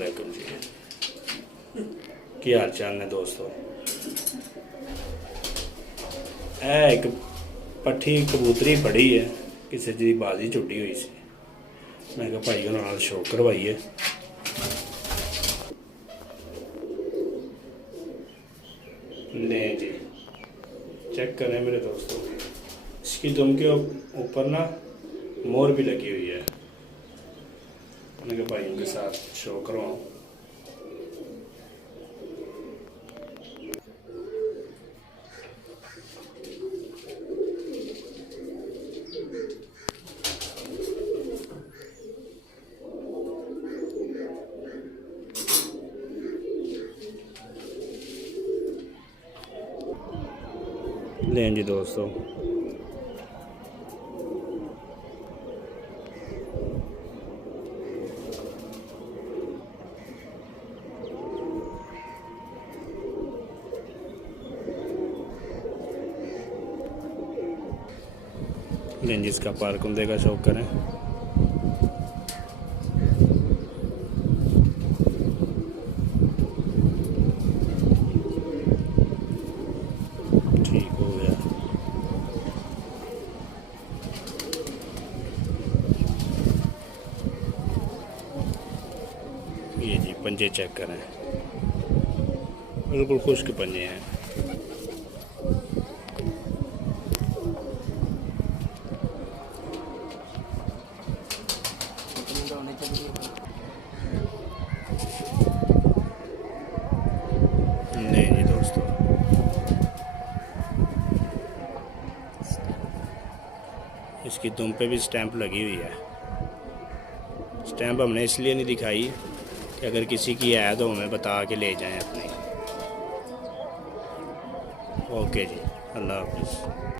वालेकुम जी, की हाल चाल ने दोस्तों। एक पट्ठी कबूतरी फड़ी है, किसी की बाजी छुट्टी हुई सी। मैं कहा भाई उन्होंने शौक करवाइए। नहीं जी, चेक करें मेरे दोस्तों, इसकी दुम के ऊपर ना मोर भी लगी हुई है। मैंने कहा भाई उनके साथ शो करवाऊँ। लें जी दोस्तों, लें जी इसका पार कुंदे का शौक करें। ठीक हो गया। ये जी पंजे चेक करें, बिल्कुल खुश्क पंजे हैं। नहीं जी दोस्तों, इसकी दुम पे भी स्टैंप लगी हुई है। स्टैंप हमने इसलिए नहीं दिखाई कि अगर किसी की है तो हमें बता के ले जाएं अपनी। ओके जी, अल्लाह हाफिज़।